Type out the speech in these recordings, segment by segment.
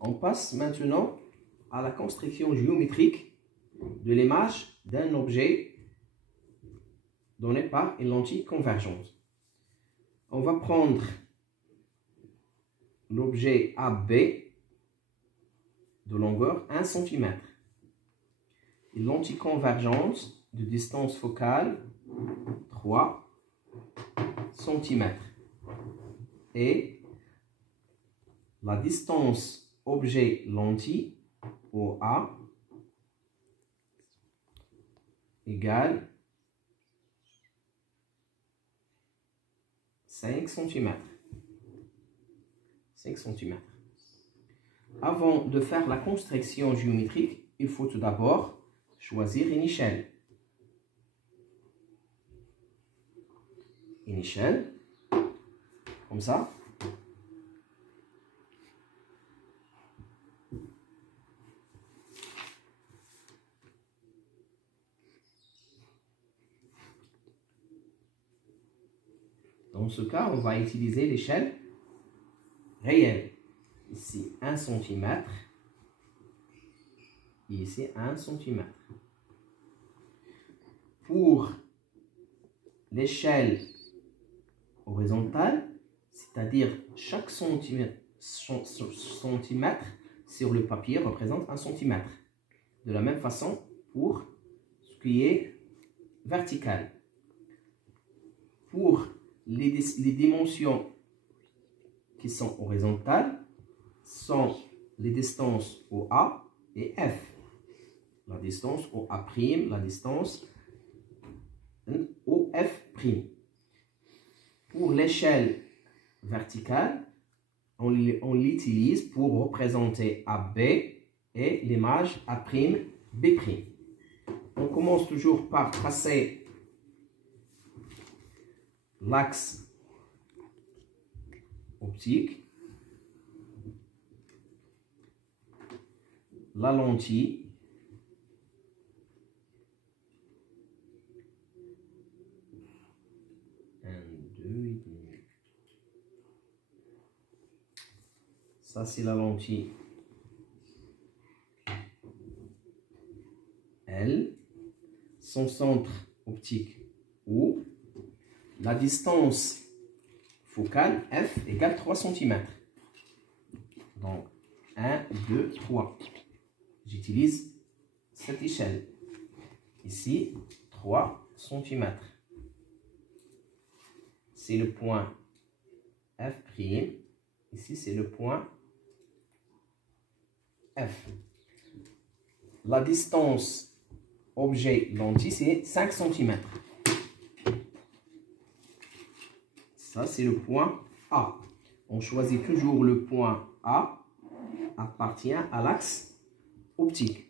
On passe maintenant à la construction géométrique de l'image d'un objet donné par une lentille convergente. On va prendre l'objet AB de longueur 1 cm. Une lentille convergente de distance focale 3 cm. Et la distance objet-lentille OA égale 5 cm. 5 cm. Avant de faire la construction géométrique, il faut tout d'abord choisir une échelle. Une échelle, comme ça. Dans ce cas, on va utiliser l'échelle réelle. Ici 1 cm. Et ici 1 cm. Pour l'échelle horizontale, c'est-à-dire chaque centimètre sur le papier représente 1 cm. De la même façon pour ce qui est vertical. Pour les dimensions qui sont horizontales sont les distances OA et F. La distance OA', la distance OF'. Pour l'échelle verticale, on l'utilise pour représenter AB et l'image A'B'. On commence toujours par tracer l'axe optique, la lentille, ça c'est la lentille L, son centre optique O, la distance focale F égale 3 cm. Donc 1, 2, 3. J'utilise cette échelle. Ici 3 cm. C'est le point F'. Ici c'est le point F. La distance objet-lentille c'est 5 cm. Ça, c'est le point A. On choisit toujours le point A appartient à l'axe optique.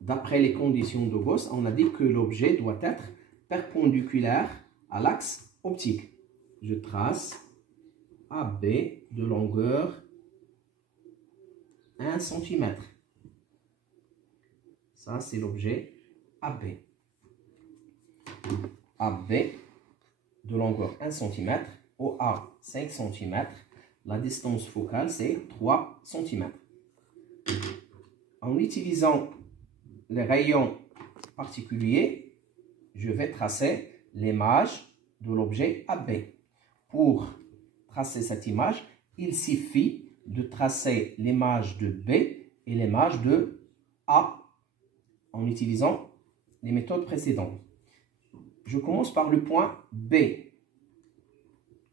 D'après les conditions de Gauss, on a dit que l'objet doit être perpendiculaire à l'axe optique. Je trace AB de longueur 1 cm. Ça, c'est l'objet AB. AB de longueur 1 cm, OA 5 cm, la distance focale c'est 3 cm. En utilisant les rayons particuliers, je vais tracer l'image de l'objet AB. Pour tracer cette image, il suffit de tracer l'image de B et l'image de A en utilisant les méthodes précédentes. Je commence par le point B.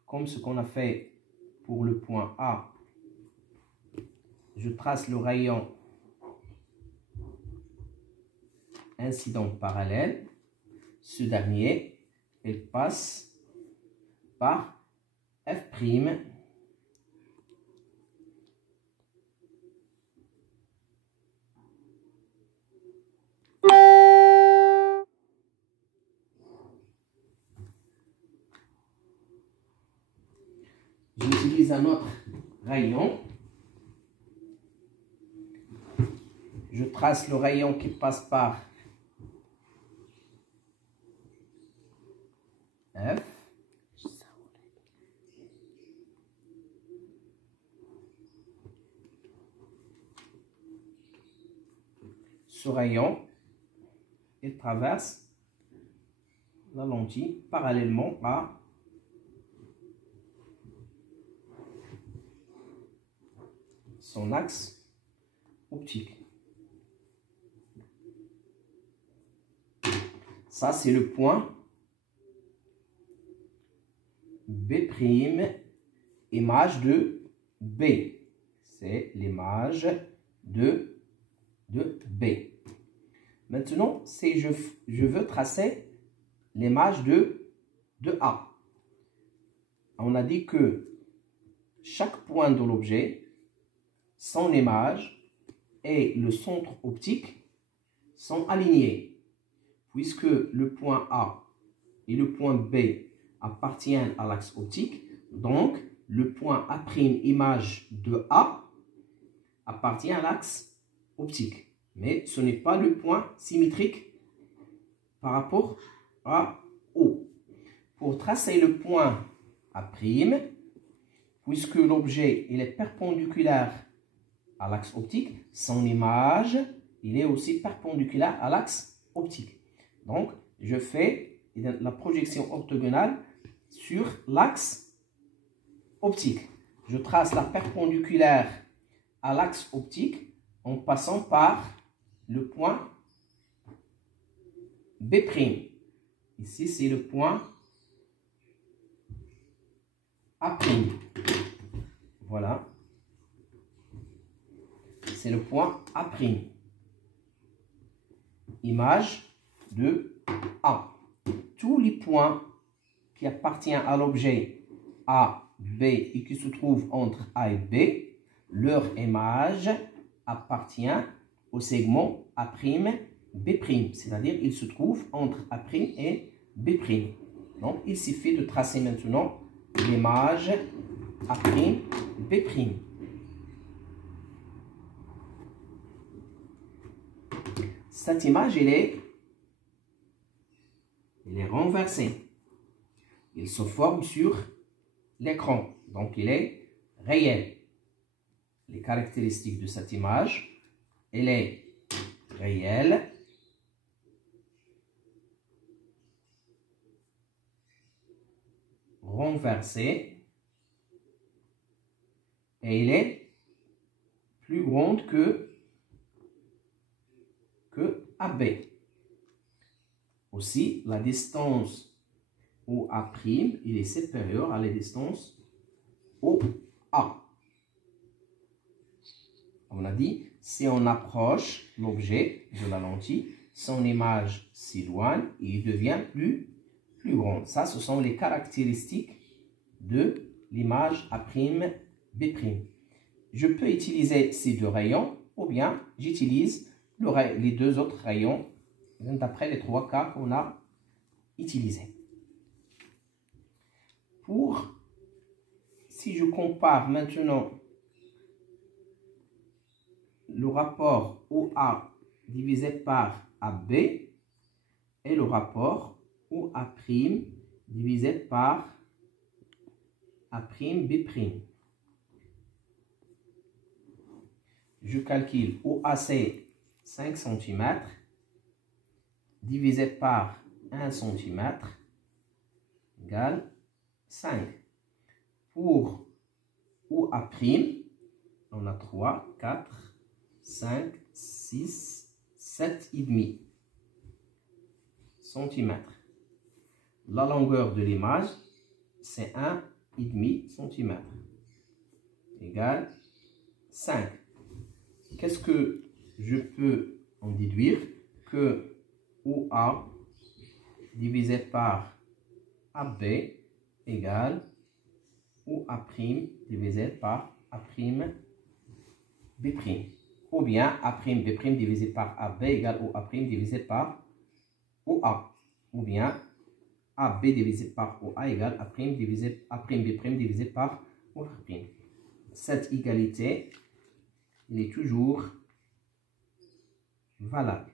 Comme ce qu'on a fait pour le point A, je trace le rayon incident parallèle. Ce dernier, il passe par F'. J'utilise un autre rayon. Je trace le rayon qui passe par F. ce rayon, il traverse la lentille parallèlement à son axe optique. Ça, c'est le point B', image de B. C'est l'image de B. Maintenant, si je veux tracer l'image de A. On a dit que chaque point de l'objet, son image et le centre optique sont alignés, puisque le point A et le point B appartiennent à l'axe optique. Donc, le point A' image de A appartient à l'axe optique. Mais ce n'est pas le point symétrique par rapport à O. Pour tracer le point A', puisque l'objet il est perpendiculaire à l'axe optique, son image il est aussi perpendiculaire à l'axe optique. Donc, je fais la projection orthogonale sur l'axe optique. Je trace la perpendiculaire à l'axe optique en passant par le point B'. Ici, c'est le point A'. Voilà. C'est le point A'. Image de A. Tous les points qui appartiennent à l'objet A, B et qui se trouvent entre A et B, leur image appartient au segment A'B', c'est-à-dire il se trouve entre A' et B'. Donc, il suffit de tracer maintenant l'image A'B'. Cette image, elle est renversée. Il se forme sur l'écran, donc il est réel. Les caractéristiques de cette image, elle est réelle, renversée, et elle est plus grande que AB. Aussi, la distance OA', il est supérieur à la distance OA. On a dit, si on approche l'objet de la lentille, son image s'éloigne et il devient plus grand. Ça, ce sont les caractéristiques de l'image A'B'. Je peux utiliser ces deux rayons ou bien j'utilise les deux autres rayons d'après les trois cas qu'on a utilisés. Si je compare maintenant le rapport OA divisé par AB et le rapport OA' divisé par A'B'. Je calcule OAC 5 cm divisé par 1 cm égale 5. Pour OA', on a 3, 4, 5, 6, 7,5 cm. La longueur de l'image, c'est 1,5 cm égale 5. Qu'est-ce que je peux en déduire? Que OA divisé par AB égale OA' divisé par A'B'. Ou bien A'B' divisé par AB égale OA' divisé par OA. Ou bien AB divisé par OA égale A'B' divisé par OA'. Cette égalité, elle est toujours valable.